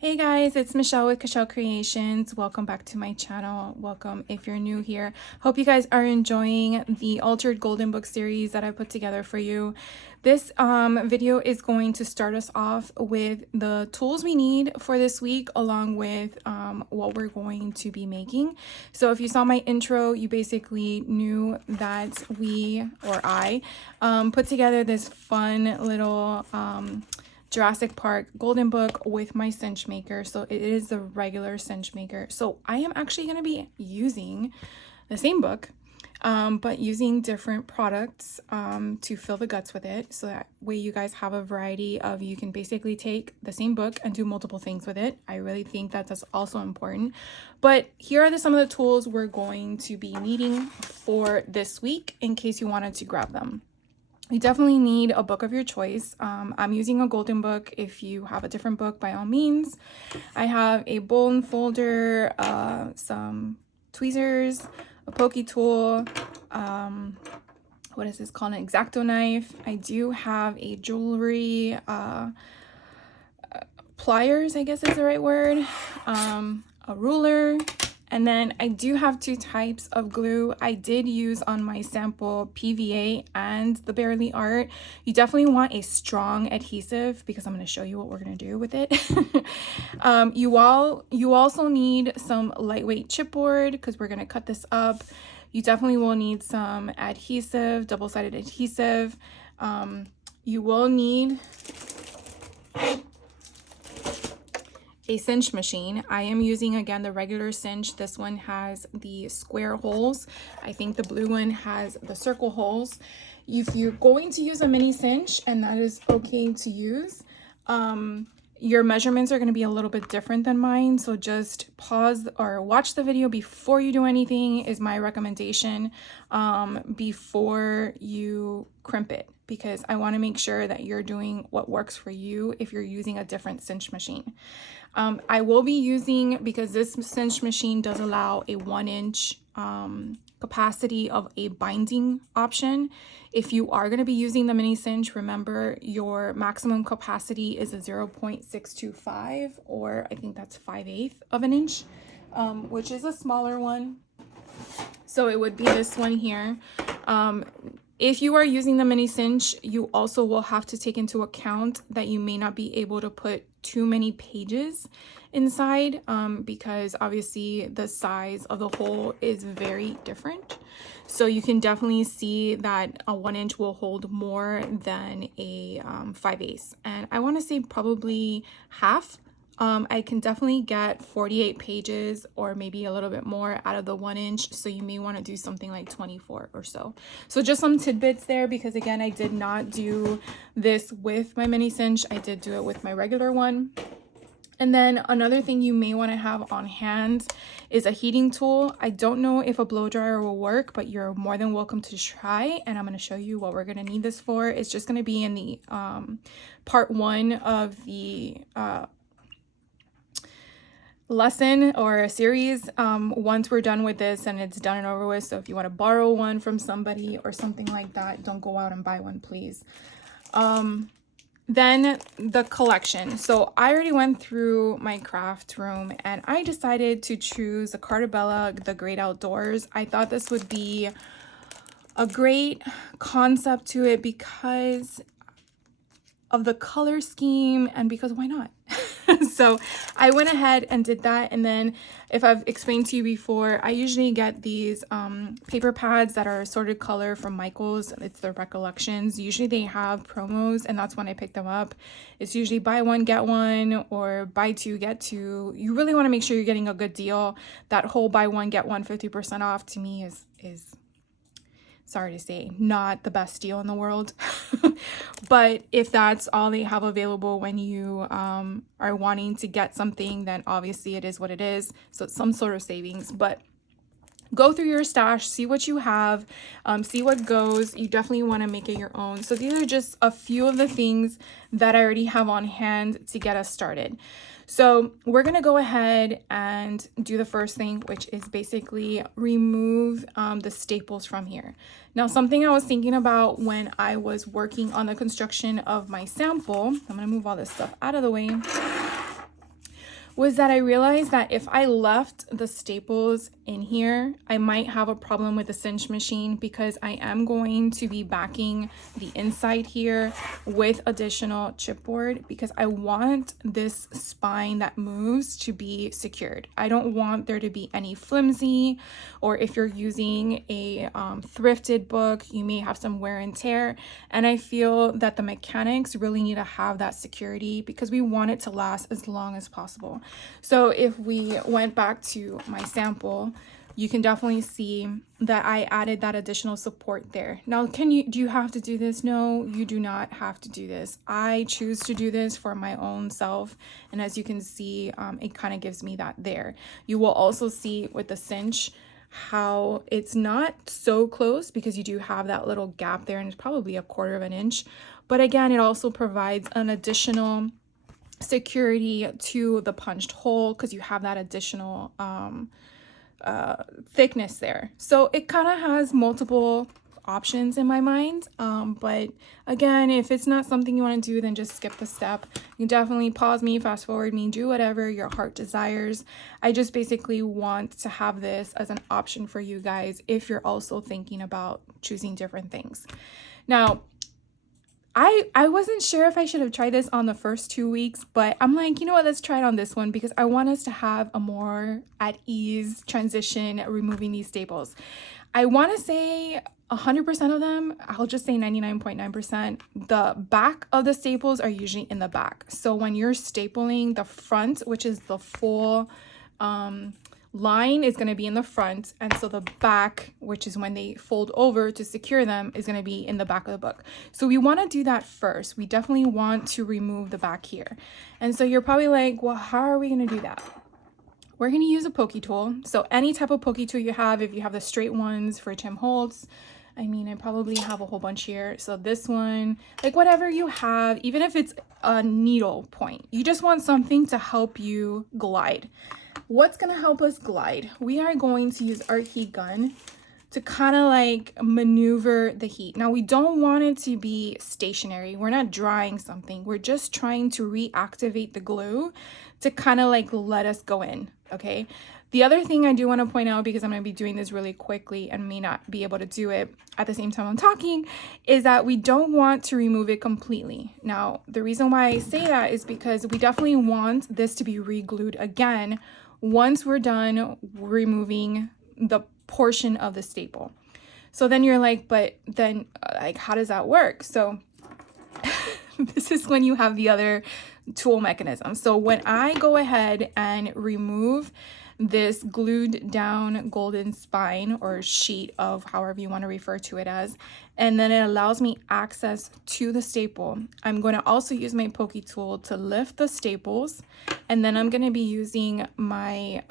Hey guys, it's Michelle with Cashel Creations. Welcome back to my channel. Welcome if you're new here. Hope you guys are enjoying the Altered Golden Book series that I put together for you. This video is going to start us off with the tools we need for this week, along with what we're going to be making. So if you saw my intro, you basically knew that I put together this fun little Jurassic Park Golden Book with my cinch maker. So it is the regular cinch maker. So I am actually going to be using the same book, but using different products to fill the guts with it. So that way you guys have a variety of, you can basically take the same book and do multiple things with it. I really think that that's also important. But here are some of the tools we're going to be needing for this week in case you wanted to grab them. You definitely need a book of your choice. I'm using a golden book. If you have a different book, by all means. I have a bone folder, some tweezers, a pokey tool, what is this called, an X-Acto knife. I do have a jewelry pliers, I guess is the right word, a ruler. And then I do have two types of glue. I did use on my sample PVA and the Barely Art. You definitely want a strong adhesive because I'm going to show you what we're going to do with it. You also need some lightweight chipboard because we're going to cut this up. You definitely will need some adhesive, double-sided adhesive. You will need a cinch machine. I am using, again, the regular cinch. This one has the square holes. I think the blue one has the circle holes. If you're going to use a mini cinch, and that is okay to use, your measurements are going to be a little bit different than mine. So just pause or watch the video before you do anything is my recommendation, before you crimp it, because I want to make sure that you're doing what works for you if you're using a different cinch machine. I will be using, because this cinch machine does allow a 1-inch capacity of a binding option. If you are going to be using the mini cinch, remember your maximum capacity is a 0.625, or I think that's 5/8 of an inch, which is a smaller one. So it would be this one here. If you are using the mini cinch, you also will have to take into account that you may not be able to put too many pages inside, because obviously the size of the hole is very different. So you can definitely see that a 1-inch will hold more than a 5/8. And I want to say probably half. I can definitely get 48 pages or maybe a little bit more out of the 1-inch. So you may want to do something like 24 or so. So just some tidbits there, because again, I did not do this with my mini cinch. I did do it with my regular one. And then another thing you may want to have on hand is a heating tool. I don't know if a blow dryer will work, but you're more than welcome to try. And I'm going to show you what we're going to need this for. It's just going to be in the part 1 of the lesson or a series once we're done with this and it's done and over with. So if you want to borrow one from somebody or something like that, don't go out and buy one, please. Then the collection. So I already went through my craft room and I decided to choose the Cartabella, the Great Outdoors. I thought this would be a great concept to it because of the color scheme and because why not? So I went ahead and did that. And then, if I've explained to you before, I usually get these paper pads that are assorted color from Michael's. It's their Recollections. Usually they have promos, and that's when I pick them up. It's usually buy one, get one, or buy two, get two. You really want to make sure you're getting a good deal. That whole buy one, get one 50% off to me is sorry to say, not the best deal in the world. But if that's all they have available when you are wanting to get something, then obviously it is what it is. So it's some sort of savings. But go through your stash, see what you have, see what goes. You definitely want to make it your own. So these are just a few of the things that I already have on hand to get us started. So we're going to go ahead and do the first thing, which is basically remove the staples from here. Now, something I was thinking about when I was working on the construction of my sample, I'm going to move all this stuff out of the way. was that I realized that if I left the staples in here, I might have a problem with the cinch machine, because I am going to be backing the inside here with additional chipboard, because I want this spine that moves to be secured. I don't want there to be any flimsy, or if you're using a thrifted book, you may have some wear and tear. And I feel that the mechanics really need to have that security, because we want it to last as long as possible. So if we went back to my sample, you can definitely see that I added that additional support there. Now, do you have to do this? No, you do not have to do this. I choose to do this for my own self. And as you can see, it kind of gives me that there. You will also see with the cinch how it's not so close, because you do have that little gap there, and it's probably a 1/4 of an inch. But again, it also provides an additional security to the punched hole, because you have that additional thickness there. So it kind of has multiple options in my mind, but again, if it's not something you want to do, then just skip the step. You can definitely pause me, fast forward me, do whatever your heart desires. I just basically want to have this as an option for you guys if you're also thinking about choosing different things. Now, I wasn't sure if I should have tried this on the first 2 weeks, but I'm like, you know what, let's try it on this one, because I want us to have a more at ease transition removing these staples. I want to say 100% of them, I'll just say 99.9%, the back of the staples are usually in the back. So when you're stapling the front, which is the full line, is going to be in the front, and so the back, which is when they fold over to secure them, is going to be in the back of the book. So we want to do that first. We definitely want to remove the back here. And so you're probably like, well, how are we going to do that? We're going to use a pokey tool. So any type of pokey tool you have, if you have the straight ones for Tim Holtz, I mean, I probably have a whole bunch here. So this one, like whatever you have, even if it's a needle point, you just want something to help you glide. What's going to help us glide? We are going to use our heat gun to kind of like maneuver the heat. Now, we don't want it to be stationary. We're not drying something. We're just trying to reactivate the glue to kind of like let us go in, okay? The other thing I do want to point out, because I'm going to be doing this really quickly and may not be able to do it at the same time I'm talking, is that we don't want to remove it completely. Now, the reason why I say that is because we definitely want this to be re-glued again once we're done removing the portion of the staple. So then you're like, but then like, how does that work? So this is when you have the other tool mechanism. So when I go ahead and remove this glued down golden spine or sheet of however you want to refer to it as, and then it allows me access to the staple, I'm going to also use my pokey tool to lift the staples, and then I'm going to be using my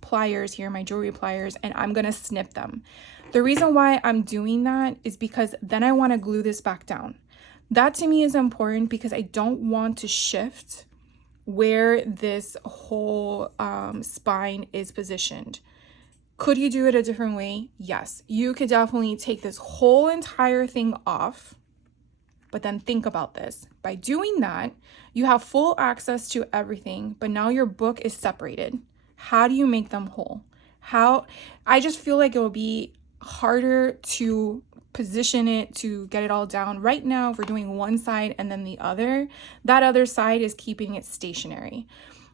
pliers here, my jewelry pliers, and I'm going to snip them. The reason why I'm doing that is because then I want to glue this back down. That to me is important, because I don't want to shift where this whole spine is positioned. Could you do it a different way? Yes, you could definitely take this whole entire thing off, but then think about this. By doing that, you have full access to everything, but now your book is separated. How do you make them whole? I just feel like it will be harder to position it to get it all down. Right now, if we're doing one side and then the other, that other side is keeping it stationary.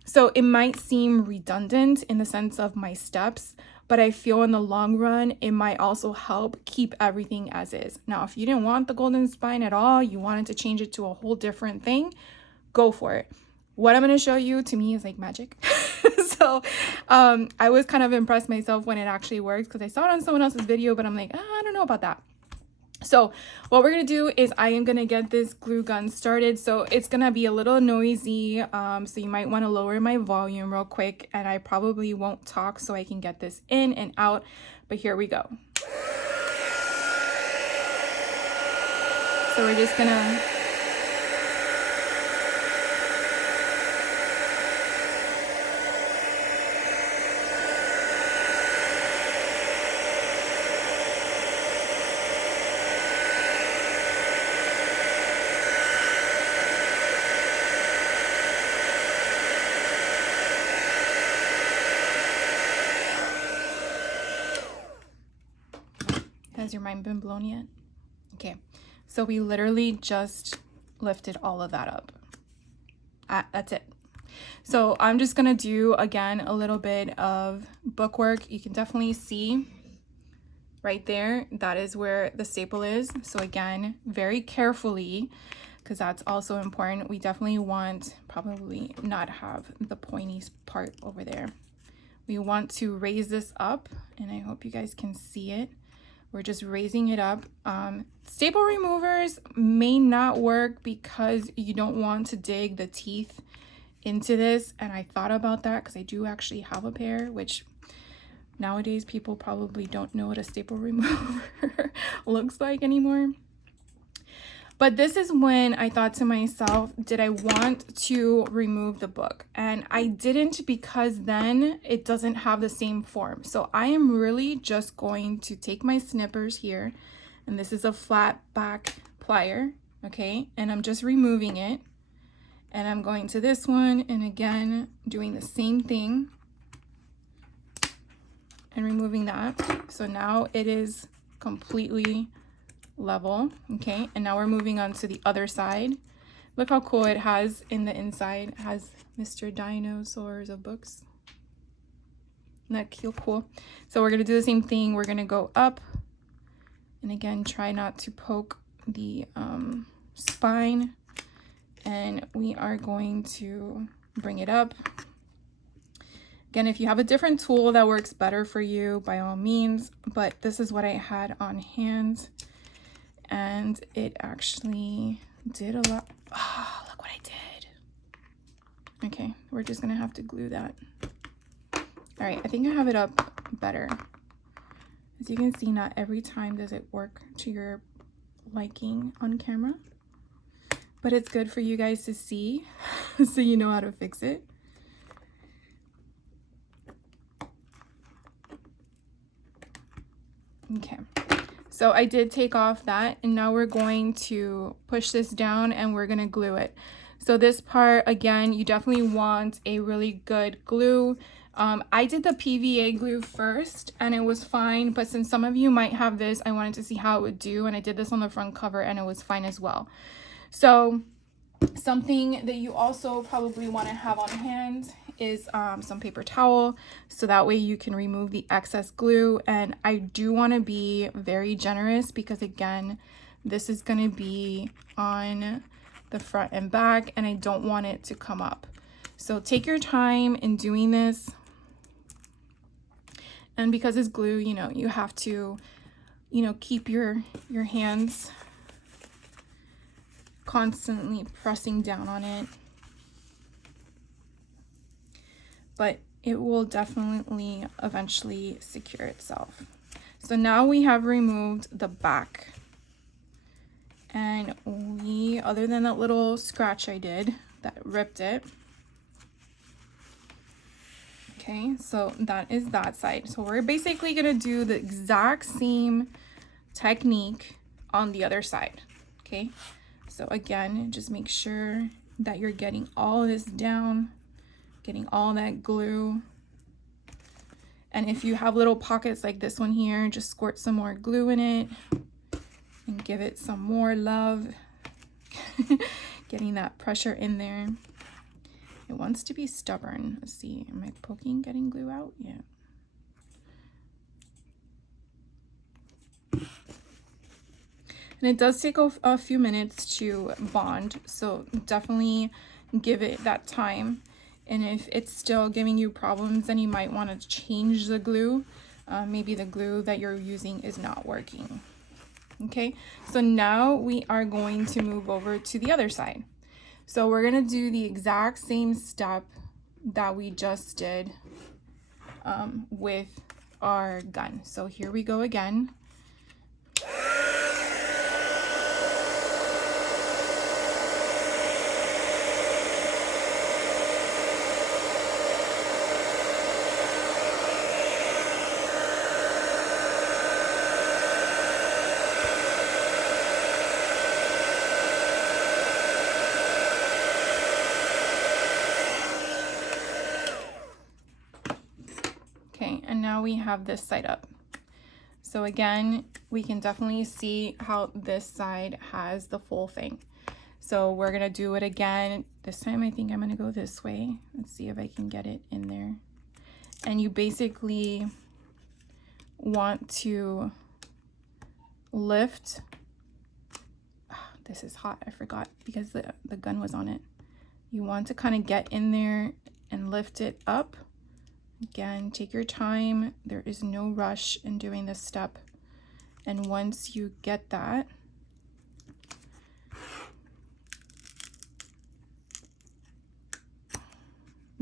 So it might seem redundant in the sense of my steps, but I feel in the long run, it might also help keep everything as is. Now, if you didn't want the golden spine at all, you wanted to change it to a whole different thing, go for it. What I'm going to show you, to me, is like magic. So I was kind of impressed myself when it actually works, because I saw it on someone else's video, but I'm like, I don't know about that. So what we're going to do is I am going to get this glue gun started. So it's going to be a little noisy. So you might want to lower my volume real quick, and I probably won't talk so I can get this in and out. But here we go. So we're just going to Has your mind been blown yet? Okay, so we literally just lifted all of that up. That's it. So I'm just gonna do again a little bit of bookwork. You can definitely see right there, that is where the staple is. So again, very carefully, because that's also important. We definitely want probably not have the pointy part over there. We want to raise this up, and I hope you guys can see it. We're just raising it up. Staple removers may not work because you don't want to dig the teeth into this, and I thought about that because I do actually have a pair, which nowadays people probably don't know what a staple remover looks like anymore. But this is when I thought to myself, did I want to remove the book? And I didn't, because then it doesn't have the same form. So I am really just going to take my snippers here, and this is a flat back plier, okay? And I'm just removing it. And I'm going to this one, and again, doing the same thing and removing that. So now it is completely level, okay? And now we're moving on to the other side. Look how cool it has in the inside. It has Mr. Dinosaurs of books. Isn't that cool? So we're gonna do the same thing. We're gonna go up, and again, try not to poke the spine, and we are going to bring it up. Again, if you have a different tool that works better for you, by all means, but this is what I had on hand. And it actually did a lot. Oh, look what I did. Okay, we're just gonna have to glue that. All right, I think I have it up better. As you can see, not every time does it work to your liking on camera, but it's good for you guys to see so you know how to fix it. Okay. So I did take off that, and now we're going to push this down and we're gonna glue it. So this part, again, you definitely want a really good glue. I did the PVA glue first and it was fine, but since some of you might have this, I wanted to see how it would do, and I did this on the front cover and it was fine as well. So something that you also probably want to have on hand is some paper towel, so that way you can remove the excess glue. And I do want to be very generous because again, this is going to be on the front and back, and I don't want it to come up. So take your time in doing this. And because it's glue, you know, you have to, you know, keep your hands constantly pressing down on it. But it will definitely eventually secure itself. So now we have removed the back, and we, other than that little scratch I did that ripped it, okay, so that is that side. So we're basically gonna do the exact same technique on the other side, okay? So again, just make sure that you're getting all of this down, getting all that glue. And if you have little pockets like this one here, just squirt some more glue in it and give it some more love. Getting that pressure in there. It wants to be stubborn. Let's see, am I poking, getting glue out? Yeah. And it does take a few minutes to bond, so definitely give it that time. And if it's still giving you problems, then you might want to change the glue. Maybe the glue that you're using is not working. Okay, so now we are going to move over to the other side. So we're gonna do the exact same step that we just did with our gun. So here we go again. Okay, and now we have this side up. So again, we can definitely see how this side has the full thing. So we're gonna do it again. This time I think I'm gonna go this way. Let's see if I can get it in there. And you basically want to lift. Oh, this is hot, I forgot, because the gun was on it. You want to kind of get in there and lift it up. Again, take your time. There is no rush in doing this step. And once you get that,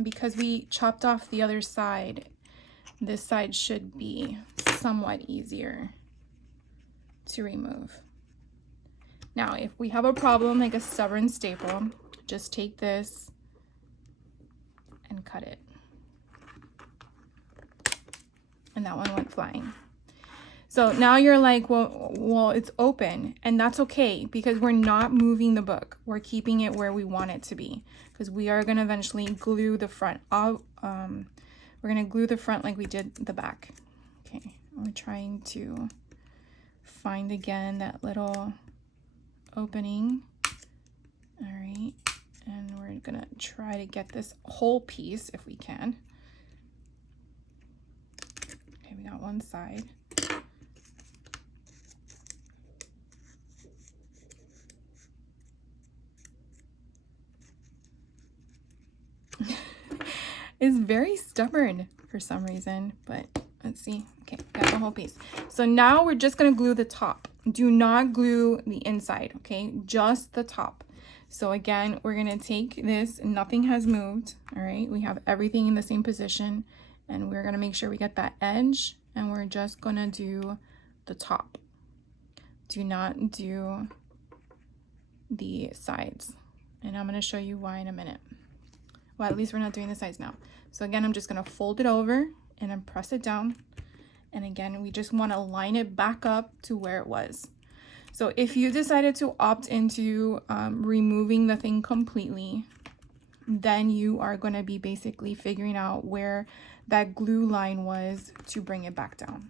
because we chopped off the other side, this side should be somewhat easier to remove. Now, if we have a problem like a stubborn staple, just take this and cut it. And that one went flying. So now you're like, well, it's open, and that's okay because we're not moving the book. We're keeping it where we want it to be because we are going to eventually glue the front. We're going to glue the front like we did the back. Okay, I'm trying to find again that little opening. All right, and we're going to try to get this whole piece if we can. Okay, we got one side. Is very stubborn for some reason, but let's see. Okay, got the whole piece. So now we're just gonna glue the top. Do not glue the inside, okay? Just the top. So again, we're gonna take this, nothing has moved, all right? We have everything in the same position, and we're gonna make sure we get that edge, and we're just gonna do the top. Do not do the sides. And I'm gonna show you why in a minute. Well, at least we're not doing the sides now. So again, I'm just gonna fold it over and then press it down. And again, we just wanna line it back up to where it was. So if you decided to opt into removing the thing completely, then you are gonna be basically figuring out where that glue line was to bring it back down.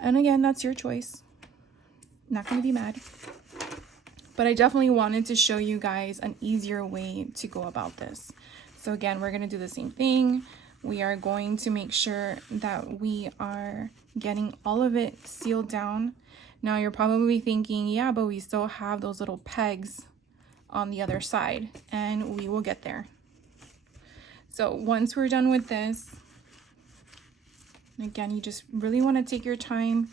And again, that's your choice. Not gonna be mad. But I definitely wanted to show you guys an easier way to go about this. So again, we're gonna do the same thing. We are going to make sure that we are getting all of it sealed down. Now you're probably thinking, yeah, but we still have those little pegs on the other side, and we will get there. So once we're done with this, again, you just really wanna take your time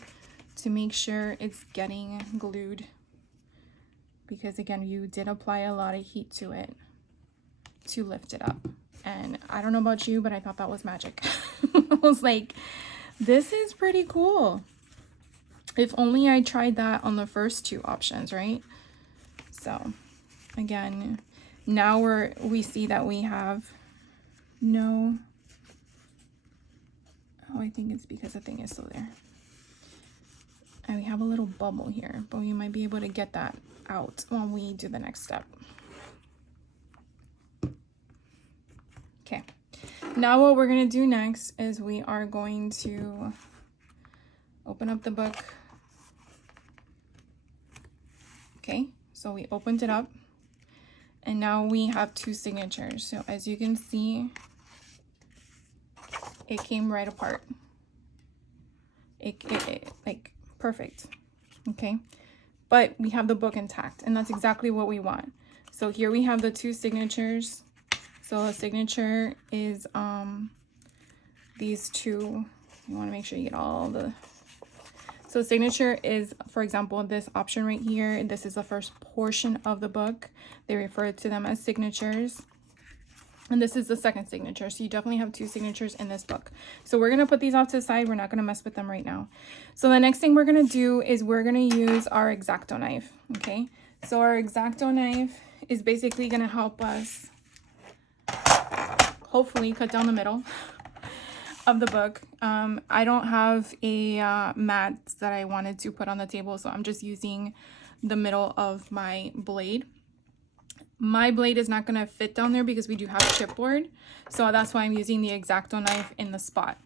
to make sure it's getting glued, because again, you did apply a lot of heat to it to lift it up. And I don't know about you, but I thought that was magic. I was like, this is pretty cool. If only I tried that on the first two options, right? So again, now we see that we have no, oh, I think it's because the thing is still there. And we have a little bubble here, but we might be able to get that out when we do the next step. Okay, now what we're gonna do next is we are going to open up the book. Okay, so we opened it up, and now we have two signatures. So as you can see, it came right apart. It like perfect. Okay, but we have the book intact, and that's exactly what we want. So here we have the two signatures. So a signature is these two. You want to make sure you get all the. So signature is, for example, this option right here. This is the first portion of the book. They refer to them as signatures. And this is the second signature. So you definitely have two signatures in this book. So we're going to put these off to the side. We're not going to mess with them right now. So the next thing we're going to do is we're going to use our X-Acto knife. Okay. So our X-Acto knife is basically going to help us hopefully cut down the middle of the book. I don't have a mat that I wanted to put on the table, so I'm just using the middle of my blade. My blade is not going to fit down there because we do have chipboard, so that's why I'm using the X-Acto knife in the spot.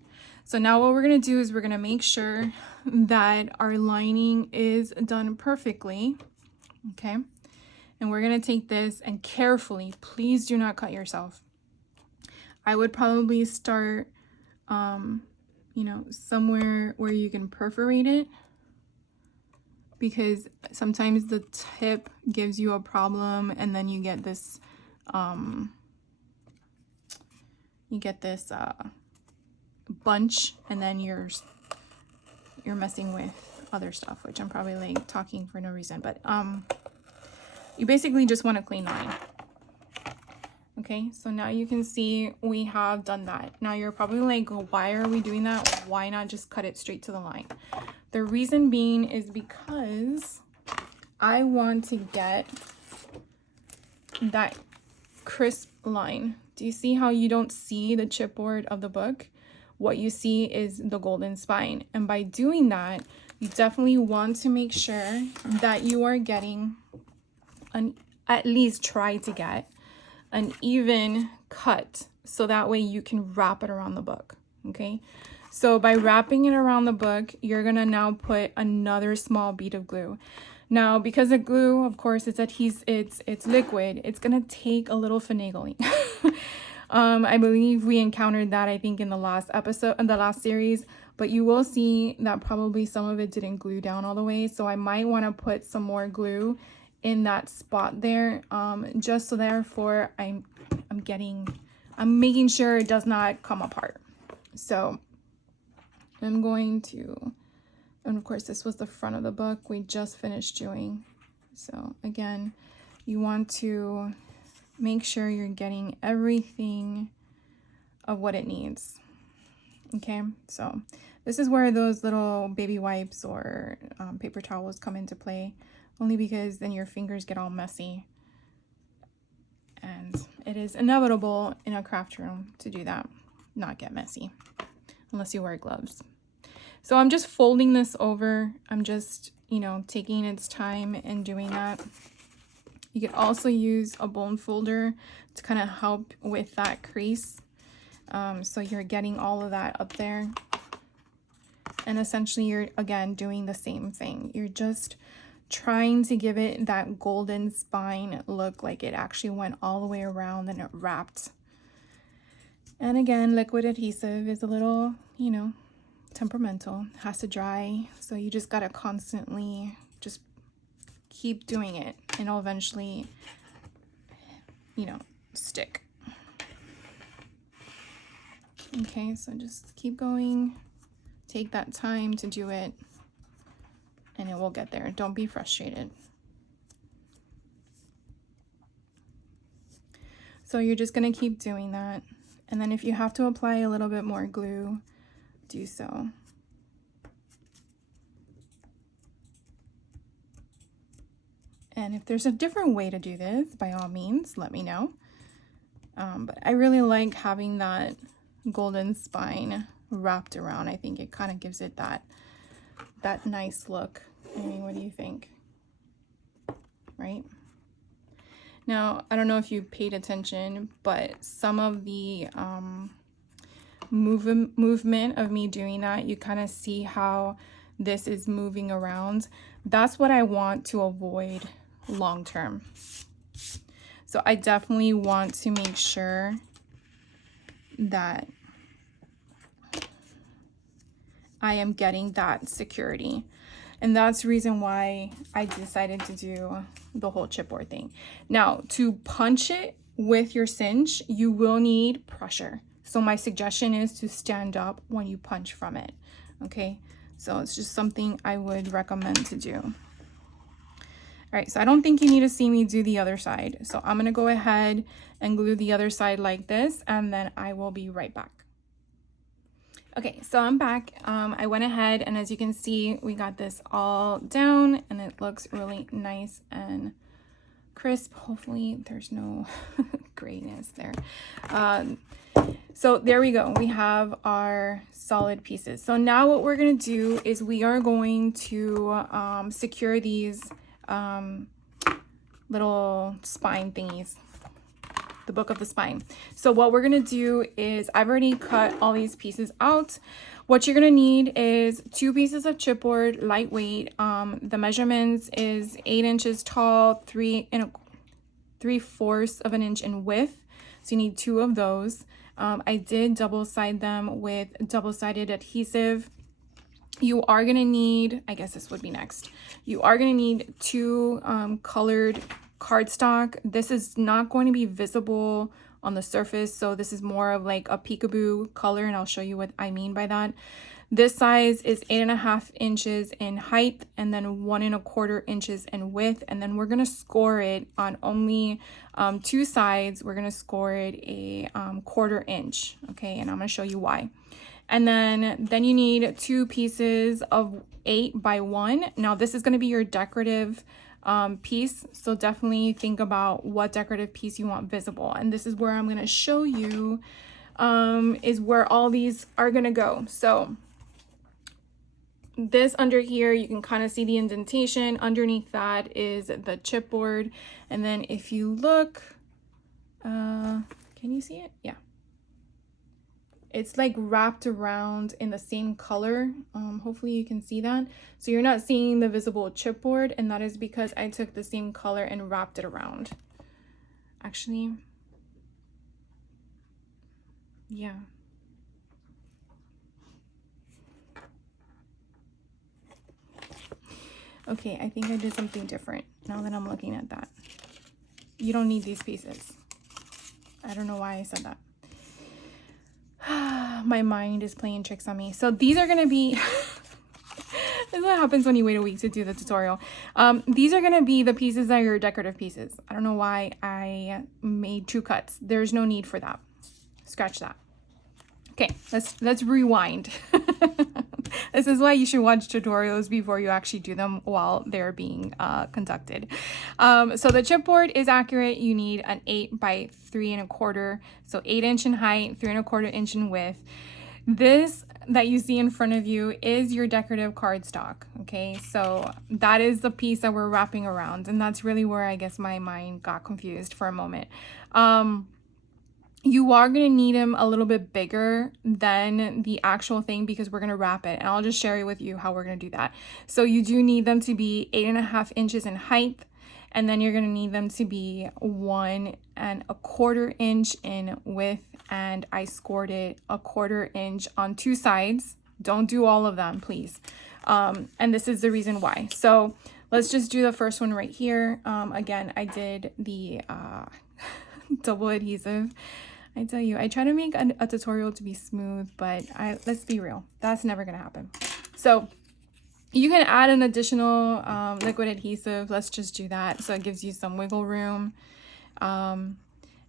So now what we're gonna do is we're gonna make sure that our lining is done perfectly, okay? And we're gonna take this and carefully, please do not cut yourself. I would probably start, you know, somewhere where you can perforate it, because sometimes the tip gives you a problem and then you get this, bunch, and then you're messing with other stuff, which I'm probably like talking for no reason, but you basically just want a clean line. Okay, so now you can see we have done that. Now you're probably like, why are we doing that? Why not just cut it straight to the line? The reason being is because I want to get that crisp line. Do you see how you don't see the chipboard of the book? What you see is the golden spine. And by doing that, you definitely want to make sure that you are getting at least try to get an even cut, so that way you can wrap it around the book. Okay, so by wrapping it around the book, you're gonna now put another small bead of glue. Now, because the glue, of course, it's liquid, it's gonna take a little finagling. I believe we encountered that, I think, in the last episode, in the last series, but you will see that probably some of it didn't glue down all the way. So I might want to put some more glue in that spot there, just so therefore I'm making sure it does not come apart. So I'm going to, and of course this was the front of the book we just finished doing. So again, you want to make sure you're getting everything of what it needs. Okay, so this is where those little baby wipes or paper towels come into play, only because then your fingers get all messy, and it is inevitable in a craft room to do that, not get messy, unless you wear gloves. So I'm just folding this over. I'm just, you know, taking its time and doing that. You could also use a bone folder to kind of help with that crease. So you're getting all of that up there. And essentially you're, again, doing the same thing. You're just trying to give it that golden spine look, like it actually went all the way around and it wrapped. And again, liquid adhesive is a little, you know, temperamental, has to dry. So you just got to constantly just keep doing it, and it'll eventually, you know, stick. Okay, so just keep going, take that time to do it, and it will get there. Don't be frustrated. So you're just gonna keep doing that, and then if you have to apply a little bit more glue, do so. And if there's a different way to do this, by all means, let me know. But I really like having that golden spine wrapped around. I think it kind of gives it that nice look. I mean, what do you think? Right? Now, I don't know if you paid attention, but some of the movement of me doing that, you kind of see how this is moving around. That's what I want to avoid long term. So I definitely want to make sure that I am getting that security. And that's the reason why I decided to do the whole chipboard thing. Now, to punch it with your cinch, you will need pressure. So my suggestion is to stand up when you punch from it. Okay, so it's just something I would recommend to do. All right, so I don't think you need to see me do the other side. So I'm gonna go ahead and glue the other side like this, and then I will be right back. Okay, so I'm back. I went ahead, and as you can see, we got this all down, and it looks really nice and crisp. Hopefully there's no grayness there. So there we go. We have our solid pieces. So now what we're gonna do is we are going to secure these little spine thingies. the book of the spine. So what we're gonna do is, I've already cut all these pieces out. What you're gonna need is 2 pieces of chipboard, lightweight. The measurements is 8 inches tall, 3/4 of an inch in width. So you need 2 of those. I did double side them with double-sided adhesive. You are gonna need, I guess this would be next. You are gonna need 2 colored cardstock. This is not going to be visible on the surface, so this is more of like a peekaboo color, and I'll show you what I mean by that. This size is 8.5 inches in height and then 1.25 inches in width, and then we're gonna score it on only 2 sides. We're gonna score it a 1/4 inch, okay, and I'm gonna show you why. And then you need 2 pieces of 8 by 1. Now this is going to be your decorative piece, so definitely think about what decorative piece you want visible. And this is where I'm going to show you is where all these are going to go. So this under here, you can kind of see the indentation. Underneath that is the chipboard. And then if you look, can you see it? Yeah. It's like wrapped around in the same color. Hopefully you can see that. So you're not seeing the visible chipboard, and that is because I took the same color and wrapped it around. Actually, yeah. Okay, I think I did something different now that I'm looking at that. You don't need these pieces. I don't know why I said that. My mind is playing tricks on me. So these are going to be, this is what happens when you wait a week to do the tutorial. These are going to be the pieces that are your decorative pieces. I don't know why I made 2 cuts. There's no need for that. Scratch that. Okay, let's rewind. This is why you should watch tutorials before you actually do them while they're being conducted. So the chipboard is accurate. You need an 8 by 3.25, so 8 inch in height, 3.25 inch in width. This that you see in front of you is your decorative cardstock. Okay, so that is the piece that we're wrapping around, and that's really where I guess my mind got confused for a moment. You are going to need them a little bit bigger than the actual thing because we're going to wrap it, and I'll just share with you how we're going to do that. So you do need them to be 8.5 inches in height, and then you're going to need them to be 1.25 inch in width, and I scored it 1/4 inch on 2 sides. Don't do all of them, please. And this is the reason why. So let's just do the first one right here. Again, I did the double adhesive. I tell you, I try to make a tutorial to be smooth, but let's be real, that's never gonna happen. So you can add an additional liquid adhesive. Let's just do that, so it gives you some wiggle room. And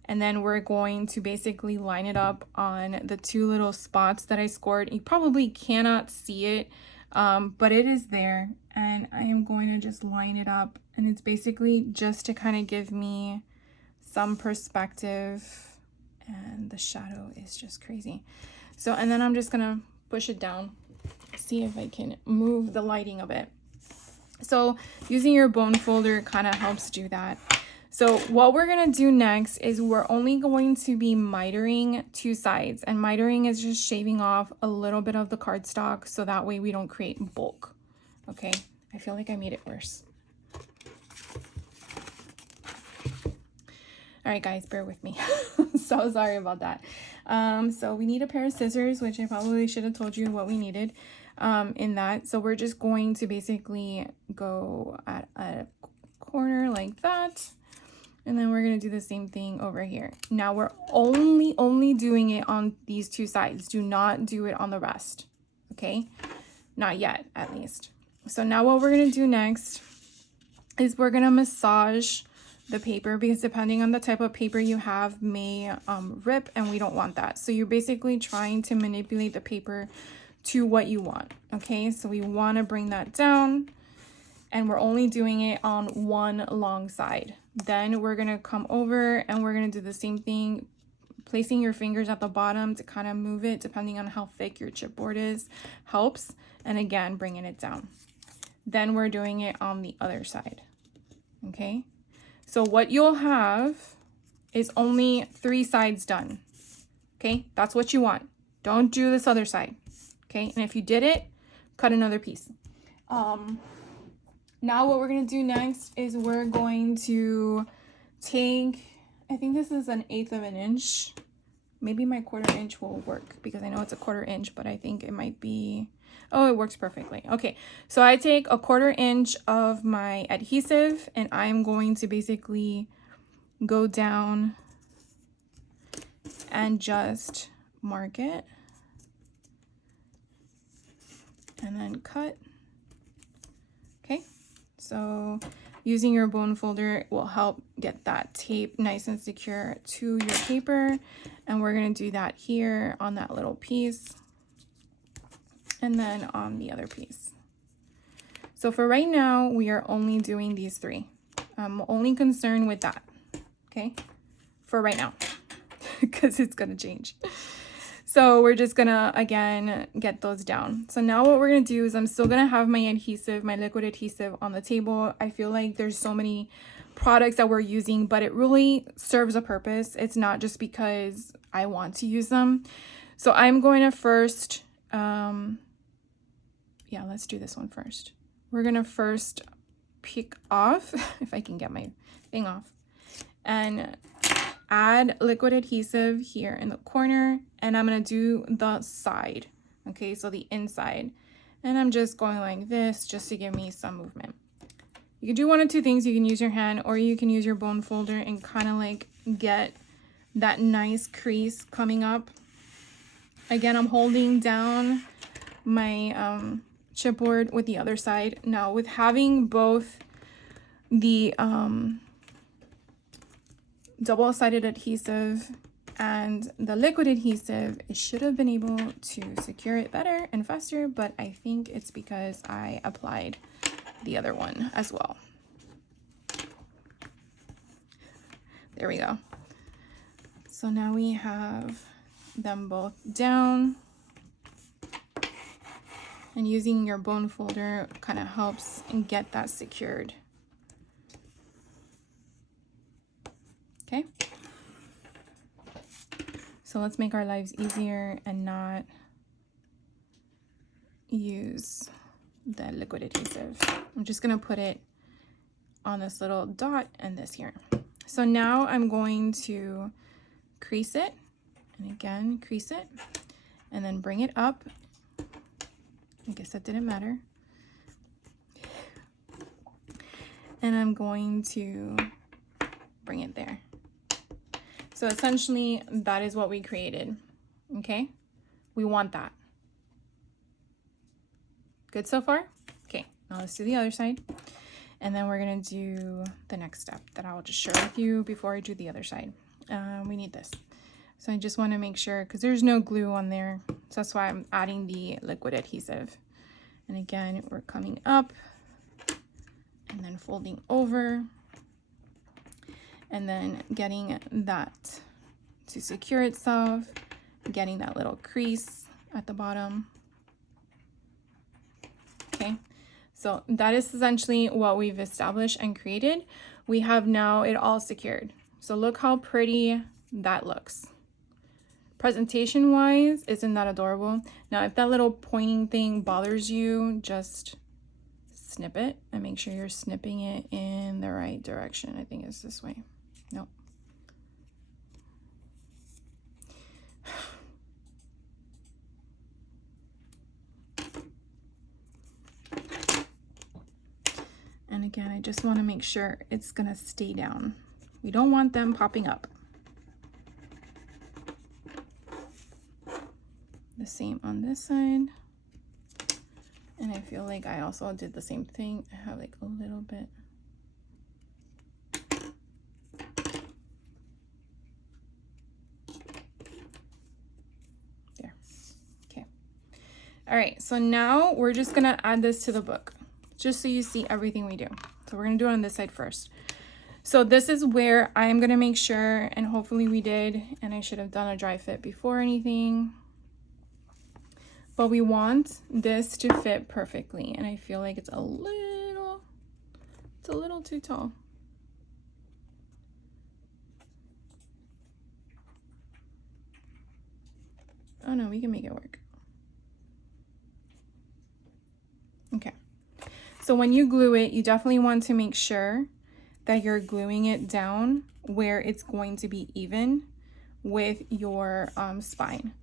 then we're going to basically line it up on the 2 little spots that I scored. You probably cannot see it, but it is there, and I am going to just line it up, and it's basically just to kind of give me some perspective. And the shadow is just crazy. So, and then I'm just gonna push it down, see if I can move the lighting a bit. So using your bone folder kind of helps do that. So what we're gonna do next is we're only going to be mitering 2 sides, and mitering is just shaving off a little bit of the cardstock so that way we don't create bulk. Okay, I feel like I made it worse. All right, guys, bear with me. So sorry about that. So we need a pair of scissors, which I probably should have told you what we needed in that. So we're just going to basically go at a corner like that. And then we're going to do the same thing over here. Now we're only doing it on these 2 sides. Do not do it on the rest. Okay? Not yet, at least. So now what we're going to do next is we're going to massage the paper, because depending on the type of paper you have may rip, and we don't want that. So you're basically trying to manipulate the paper to what you want. Okay, so we want to bring that down, and we're only doing it on 1 long side. Then we're going to come over and we're going to do the same thing, placing your fingers at the bottom to kind of move it depending on how thick your chipboard is helps, and again bringing it down. Then we're doing it on the other side. Okay, so what you'll have is only 3 sides done. Okay, that's what you want. Don't do this other side. Okay, and if you did it, cut another piece. Now what we're gonna do next is we're going to take, I think this is 1/8 of an inch. Maybe my 1/4 inch will work because I know it's a 1/4 inch, but I think it might be, oh, it works perfectly. Okay, so I take a 1/4 inch of my adhesive and I'm going to basically go down and just mark it and then cut. Okay, so using your bone folder will help get that tape nice and secure to your paper, and we're going to do that here on that little piece and then on the other piece. So for right now we are only doing these 3. I'm only concerned with that, okay, for right now because it's going to change. So we're just gonna, again, get those down. So now what we're gonna do is I'm still gonna have my adhesive, my liquid adhesive on the table. I feel like there's so many products that we're using, but it really serves a purpose. It's not just because I want to use them. So I'm going to first, yeah, let's do this one first. We're gonna first pick off, if I can get my thing off, and add liquid adhesive here in the corner, and I'm gonna do the side, okay, so the inside, and I'm just going like this just to give me some movement. You can do one of two things. You can use your hand or you can use your bone folder and kind of like get that nice crease coming up. Again, I'm holding down my chipboard with the other side. Now with having both the double-sided adhesive and the liquid adhesive, it should have been able to secure it better and faster, but I think it's because I applied the other one as well. There we go. So now we have them both down, and using your bone folder kind of helps and get that secured. Okay, so let's make our lives easier and not use the liquid adhesive. I'm just gonna put it on this little dot and this here. So now I'm going to crease it, and again, crease it, and then bring it up. I guess that didn't matter. And I'm going to bring it there. So essentially, that is what we created, okay? We want that. Good so far? Okay, now let's do the other side. And then we're gonna do the next step that I'll just share with you before I do the other side. We need this. So I just wanna make sure, because there's no glue on there, so that's why I'm adding the liquid adhesive. And again, we're coming up and then folding over, and then getting that to secure itself, getting that little crease at the bottom. Okay, so that is essentially what we've established and created. We have now it all secured. So look how pretty that looks. Presentation wise, isn't that adorable? Now, if that little pointing thing bothers you, just snip it and make sure you're snipping it in the right direction. I think it's this way. Nope. And again, I just want to make sure it's gonna stay down. We don't want them popping up. The same on this side. And I feel like I also did the same thing. I have like a little bit. There. Okay. All right, so now we're just gonna add this to the book, just so you see everything we do. So we're gonna do it on this side first. So this is where I'm gonna make sure, and hopefully we did, and I should have done a dry fit before anything, but we want this to fit perfectly, and I feel like it's a little too tall. Oh no, we can make it work. Okay. So when you glue it, you definitely want to make sure that you're gluing it down where it's going to be even with your spine.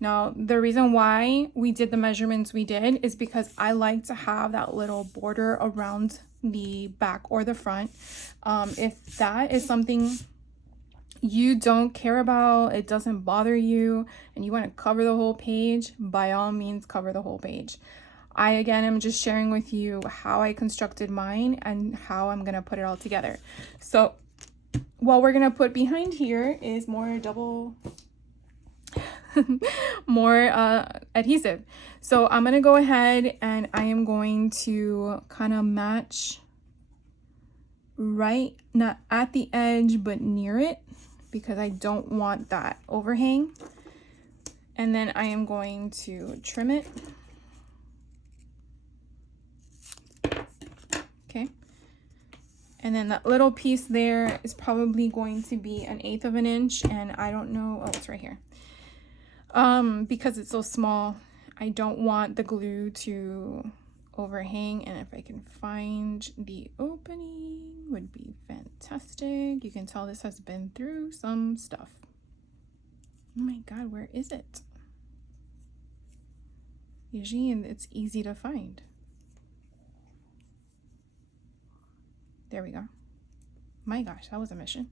Now, the reason why we did the measurements we did is because I like to have that little border around the back or the front. If that is something you don't care about, it doesn't bother you, and you want to cover the whole page, by all means cover the whole page. I, again, am just sharing with you how I constructed mine and how I'm going to put it all together. So what we're going to put behind here is more adhesive. So I'm going to go ahead and I am going to kind of match right, not at the edge, but near it, because I don't want that overhang. And then I am going to trim it. Okay, and then that little piece there is probably going to be 1/8 of an inch, and I don't know, oh, it's right here. Because it's so small, I don't want the glue to overhang, and if I can find the opening would be fantastic. You can tell this has been through some stuff. Oh my god, where is it? Usually it's easy to find. There we go. My gosh, that was a mission.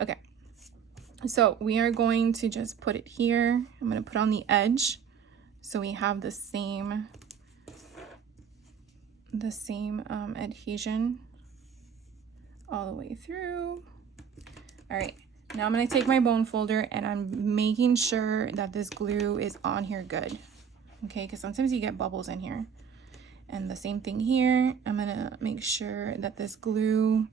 Okay, so we are going to just put it here. I'm going to put on the edge so we have the same adhesion all the way through. All right, now I'm going to take my bone folder and I'm making sure that this glue is on here good. Okay, because sometimes you get bubbles in here. And the same thing here, I'm gonna make sure that this glue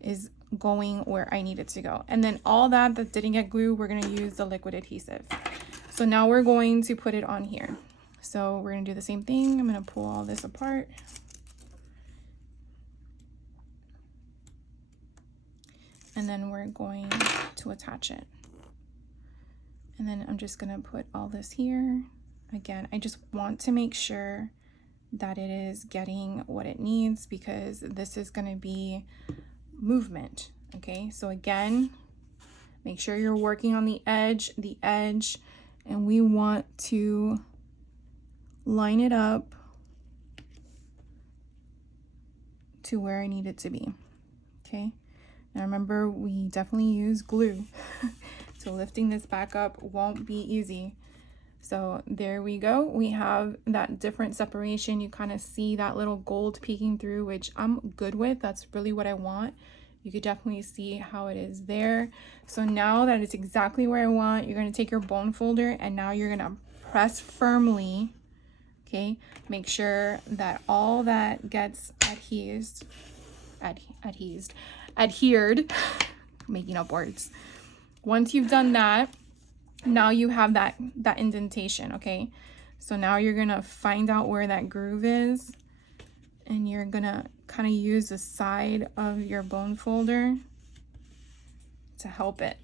is going where I need it to go. And then all that didn't get glue, we're gonna use the liquid adhesive. So now we're going to put it on here. So we're gonna do the same thing. I'm gonna pull all this apart. And then we're going to attach it. And then I'm just gonna put all this here. Again, I just want to make sure that it is getting what it needs, because this is going to be movement. Okay, so again, make sure you're working on the edge, and we want to line it up to where I need it to be. Okay, now remember, we definitely use glue, so lifting this back up won't be easy. So there we go. We have that different separation. You kind of see that little gold peeking through, which I'm good with. That's really what I want. You could definitely see how it is there. So now that it's exactly where I want, you're going to take your bone folder and now you're going to press firmly. Okay, make sure that all that gets adhered, making up words. Once you've done that, now you have that indentation. Okay, so now you're gonna find out where that groove is, and you're gonna kind of use the side of your bone folder to help it,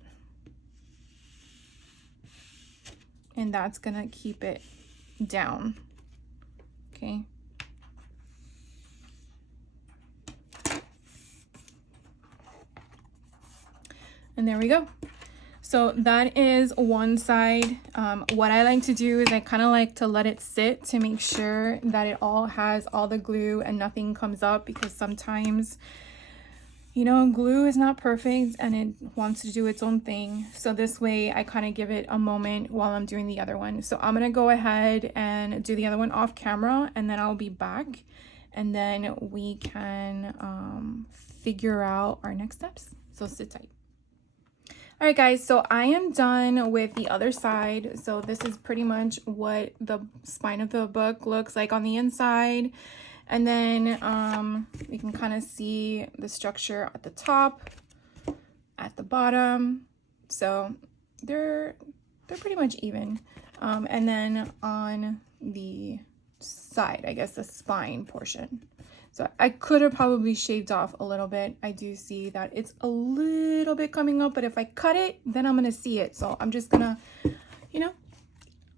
and that's gonna keep it down. Okay, and there we go. So that is one side. What I like to do is I kind of like to let it sit to make sure that it all has all the glue and nothing comes up, because sometimes, you know, glue is not perfect and it wants to do its own thing. So this way I kind of give it a moment while I'm doing the other one. So I'm going to go ahead and do the other one off camera, and then I'll be back, and then we can figure out our next steps. So sit tight. All right, guys, so I am done with the other side. So this is pretty much what the spine of the book looks like on the inside. And then we can kind of see the structure at the top, at the bottom. So they're pretty much even. And then on the side, I guess the spine portion. So I could have probably shaved off a little bit. I do see that it's a little bit coming up, but if I cut it, then I'm gonna see it. So I'm just gonna, you know,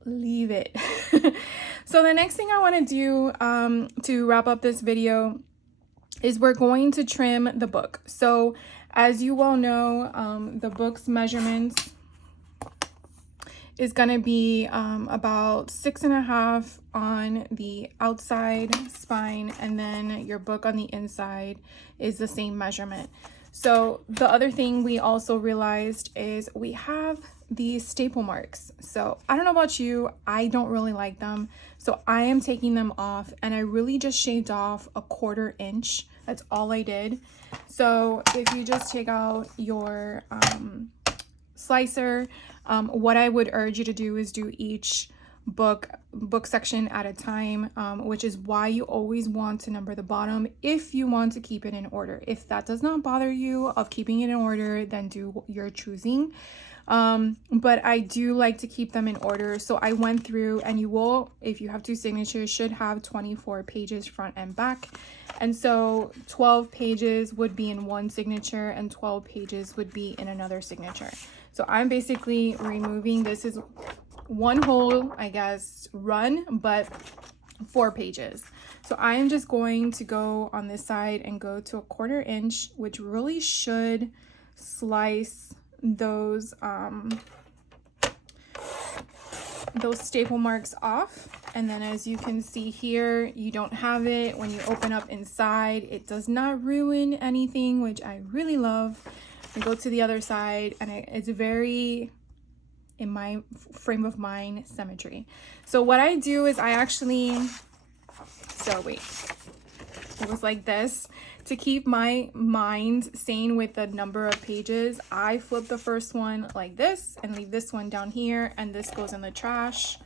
leave it. So the next thing I want to do to wrap up this video is we're going to trim the book. So as you all know, the book's measurements is going to be about 6.5 on the outside spine, and then your book on the inside is the same measurement. So the other thing we also realized is we have these staple marks. So I don't know about you, I don't really like them. So I am taking them off, and I really just shaved off 1/4 inch. That's all I did. So if you just take out your slicer, what I would urge you to do is do each book section at a time, which is why you always want to number the bottom if you want to keep it in order. If that does not bother you of keeping it in order, then do your choosing. But I do like to keep them in order. So I went through, and you will, if you have 2 signatures, should have 24 pages front and back. And so 12 pages would be in one signature and 12 pages would be in another signature. So I'm basically removing, this is one whole, I guess, run, but 4 pages. So I am just going to go on this side and go to 1/4 inch, which really should slice those staple marks off. And then as you can see here, you don't have it. When you open up inside, it does not ruin anything, which I really love. And go to the other side, and it's very, in my frame of mind, symmetry. So what I do is I actually, it was like this. To keep my mind sane with the number of pages, I flip the first one like this and leave this one down here, and this goes in the trash.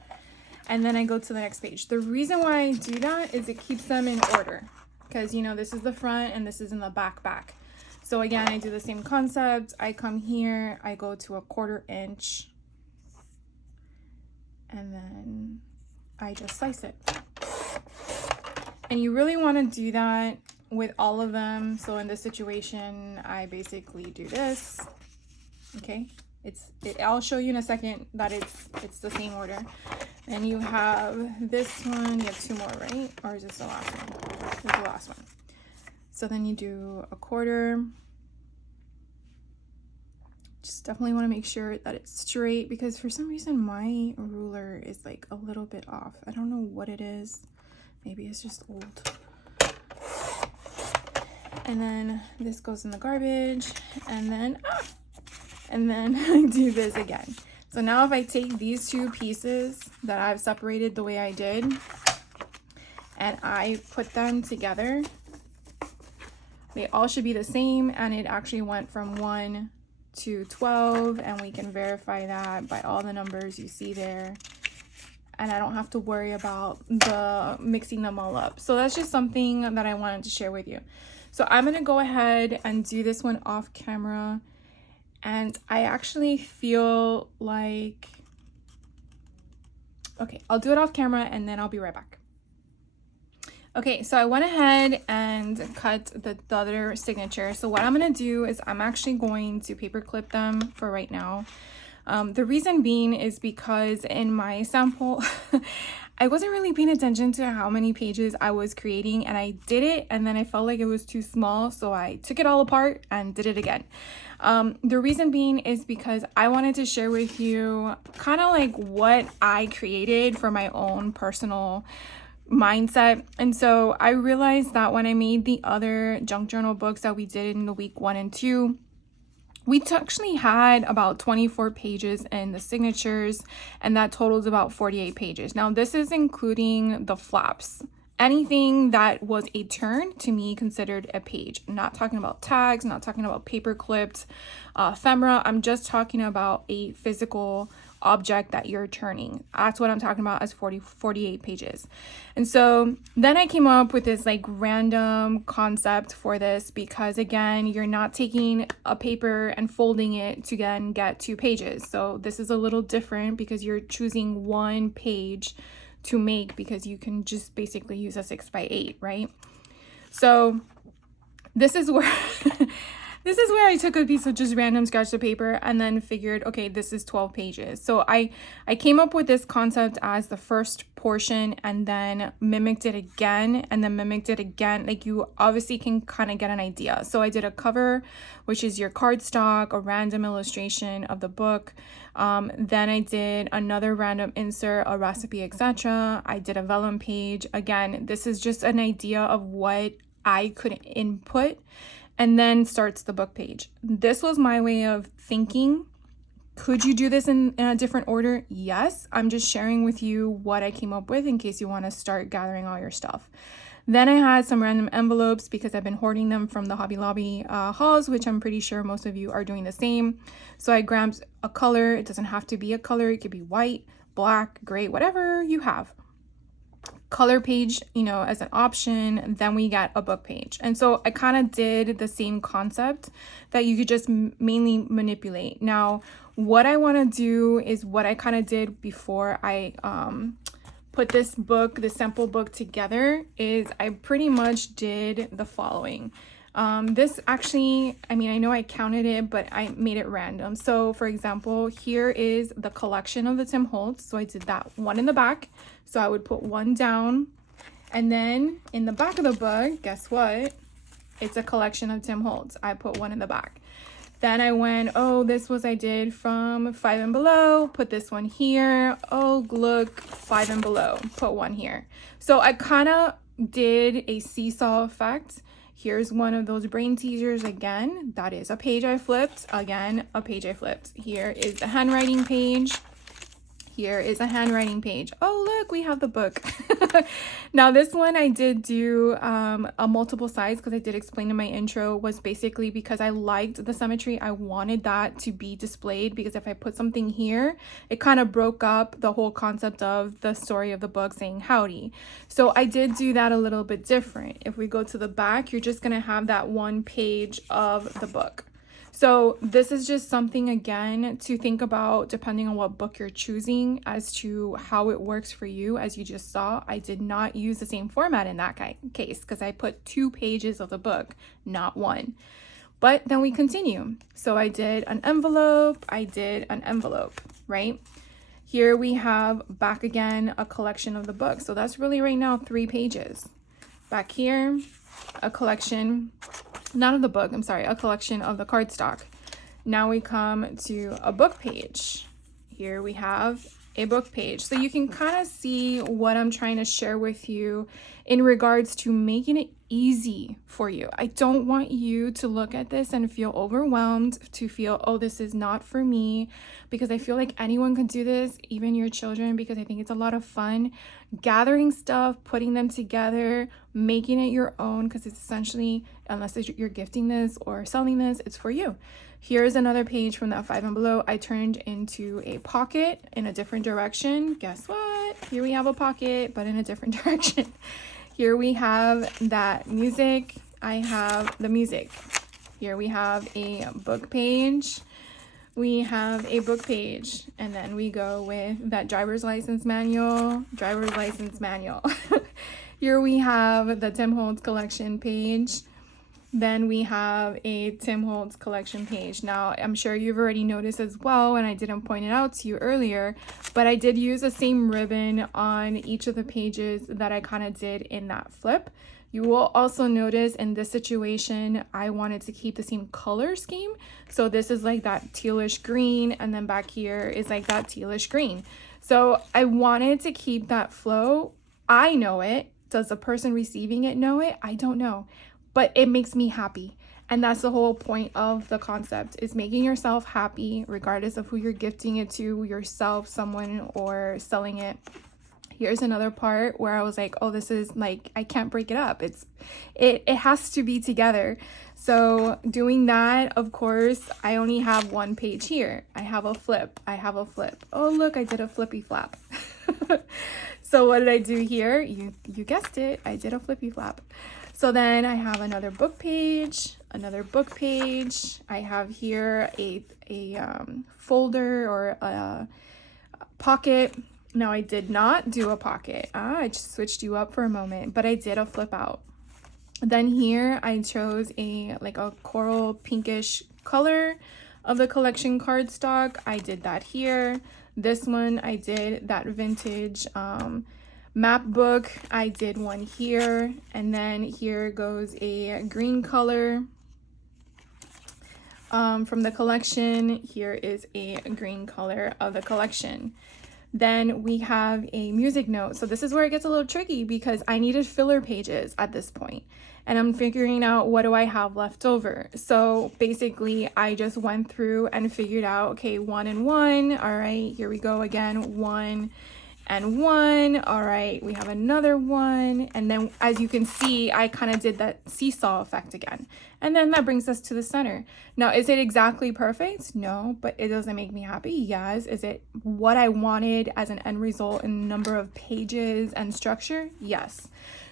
And then I go to the next page. The reason why I do that is it keeps them in order, because, you know, this is the front and this is in the back. So again, I do the same concept. I come here, I go to 1/4 inch, and then I just slice it. And you really want to do that with all of them. So in this situation, I basically do this. Okay, I'll show you in a second that it's the same order. And you have this one, you have 2 more, right? Or is this the last one? This is the last one. So then you do 1/4. Just definitely want to make sure that it's straight, because for some reason my ruler is like a little bit off. I don't know what it is. Maybe it's just old. And then this goes in the garbage, and then I do this again. So now if I take these 2 pieces that I've separated the way I did, and I put them together, they all should be the same, and it actually went from 1 to 12, and we can verify that by all the numbers you see there. And I don't have to worry about mixing them all up. So that's just something that I wanted to share with you. So I'm gonna go ahead and do this one off camera, and I actually feel like, okay, I'll do it off camera and then I'll be right back. Okay, so I went ahead and cut the other signature. So what I'm gonna do is I'm actually going to paper clip them for right now. The reason being is because in my sample, I wasn't really paying attention to how many pages I was creating, and I did it, and then I felt like it was too small, so I took it all apart and did it again. The reason being is because I wanted to share with you kind of like what I created for my own personal mindset. And so I realized that when I made the other junk journal books that we did in the week 1 and 2, we actually had about 24 pages in the signatures, and that totals about 48 pages. Now this is including the flaps. Anything that was a turn to me considered a page. I'm not talking about tags, not talking about paper clipped ephemera. I'm just talking about a physical object that you're turning. That's what I'm talking about as 48 pages. And so then I came up with this like random concept for this, because again, you're not taking a paper and folding it to then get 2 pages. So this is a little different because you're choosing 1 page to make, because you can just basically use a 6x8, right? So this is where This is where I took a piece of just random scratch the paper and then figured, okay, this is 12 pages. So I came up with this concept as the first portion and then mimicked it again and then mimicked it again. Like you obviously can kind of get an idea. So I did a cover, which is your cardstock, a random illustration of the book. Then I did another random insert, a recipe, etc. I did a vellum page. Again, this is just an idea of what I could input, and then starts the book page. This was my way of thinking. Could you do this in a different order? Yes. I'm just sharing with you what I came up with in case you want to start gathering all your stuff. Then I had some random envelopes because I've been hoarding them from the Hobby Lobby hauls, which I'm pretty sure most of you are doing the same. So I grabbed a color. It doesn't have to be a color. It could be white, black, gray, whatever you have. Color page, you know, as an option. Then we got a book page. And so I kind of did the same concept that you could just mainly manipulate. Now, what I want to do is what I kind of did before I put this book, the sample book together, is I pretty much did the following. This actually, I mean, I know I counted it, but I made it random. So for example, here is the collection of the Tim Holtz. So I did that one in the back. So I would put one down, and then in the back of the book, guess what? It's a collection of Tim Holtz. I put one in the back. Then I went, oh, this was I did from 5 and Below, put this one here. Oh, look, 5 and Below, put one here. So I kind of did a seesaw effect. Here's one of those brain teasers again. That is a page I flipped. Again, a page I flipped. Here is the handwriting page. Here is a handwriting page. Oh, look, we have the book. Now, this one I did do a multiple size because I did explain in my intro, was basically because I liked the symmetry. I wanted that to be displayed because if I put something here, it kind of broke up the whole concept of the story of the book saying howdy. So I did do that a little bit different. If we go to the back, you're just going to have that one page of the book. So this is just something, again, to think about depending on what book you're choosing as to how it works for you. As you just saw, I did not use the same format in that case because I put 2 pages of the book, not one. But then we continue. So I did an envelope, right? Here we have back again a collection of the book. So that's really right now 3 pages. Back here, a collection, not of the book, I'm sorry, a collection of the cardstock. Now we come to a book page. Here we have a book page. So you can kind of see what I'm trying to share with you in regards to making it easy for you. I don't want you to look at this and feel overwhelmed, to feel, oh, this is not for me, because I feel like anyone can do this, even your children, because I think it's a lot of fun gathering stuff, putting them together, making it your own, because it's essentially, unless you're gifting this or selling this, it's for you. Here's another page from that 5 and Below. I turned into a pocket in a different direction. Guess what? Here we have a pocket, but in a different direction. Here we have that music. I have the music. Here we have a book page. We have a book page, and then we go with that driver's license manual. Here we have the Tim Holtz collection page. Then we have a Tim Holtz collection page. Now, I'm sure you've already noticed as well, and I didn't point it out to you earlier, but I did use the same ribbon on each of the pages that I kind of did in that flip. You will also notice in this situation, I wanted to keep the same color scheme. So this is like that tealish green, and then back here is like that tealish green. So I wanted to keep that flow. I know it. Does the person receiving it know it? I don't know. But it makes me happy. And that's the whole point of the concept, is making yourself happy, regardless of who you're gifting it to, yourself, someone, or selling it. Here's another part where I was like, oh, this is like, I can't break it up. It has to be together. So doing that, of course, I only have one page here. I have a flip. Oh, look, I did a flippy flap. So what did I do here? You guessed it. I did a flippy flap. So then I have another book page. I have here a folder or a pocket. Now I did not do a pocket. I just switched you up for a moment, but I did a flip out. Then here I chose a coral pinkish color of the collection cardstock. I did that here. This one I did that vintage map book. I did one here, and then here goes a green color from the collection. Here is a green color of the collection. Then we have a music note. So this is where it gets a little tricky because I needed filler pages at this point, and I'm figuring out what do I have left over. So basically I just went through and figured out, okay, 1 and 1. All right, here we go again, 1 and 1. All right, we have another 1. And then as you can see, I kind of did that seesaw effect again. And then that brings us to the center. Now, is it exactly perfect? No, but it doesn't make me happy. Yes. Is it what I wanted as an end result in number of pages and structure? Yes.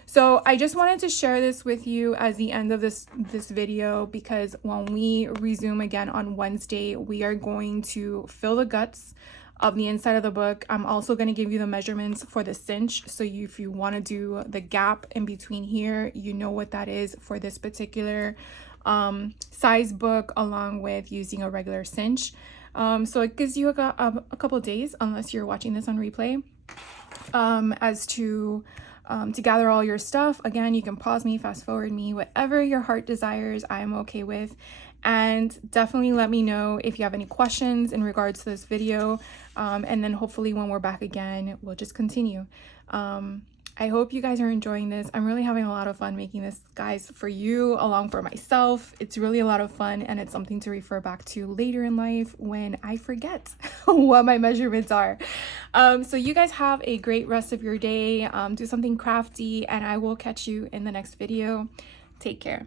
So I just wanted to share this with you as the end of this video, because when we resume again on Wednesday, we are going to fill the guts of the inside of the book. I'm also going to give you the measurements for the cinch, so if you want to do the gap in between here, you know what that is for this particular size book, along with using a regular cinch. So it gives you a couple days, unless you're watching this on replay, as to gather all your stuff. Again, you can pause me, fast forward me, whatever your heart desires, I'm okay with. And definitely let me know if you have any questions in regards to this video. And then hopefully when we're back again, we'll just continue. I hope you guys are enjoying this. I'm really having a lot of fun making this, guys, for you, along for myself. It's really a lot of fun, and it's something to refer back to later in life when I forget what my measurements are. So you guys have a great rest of your day. Do something crafty, and I will catch you in the next video. Take care.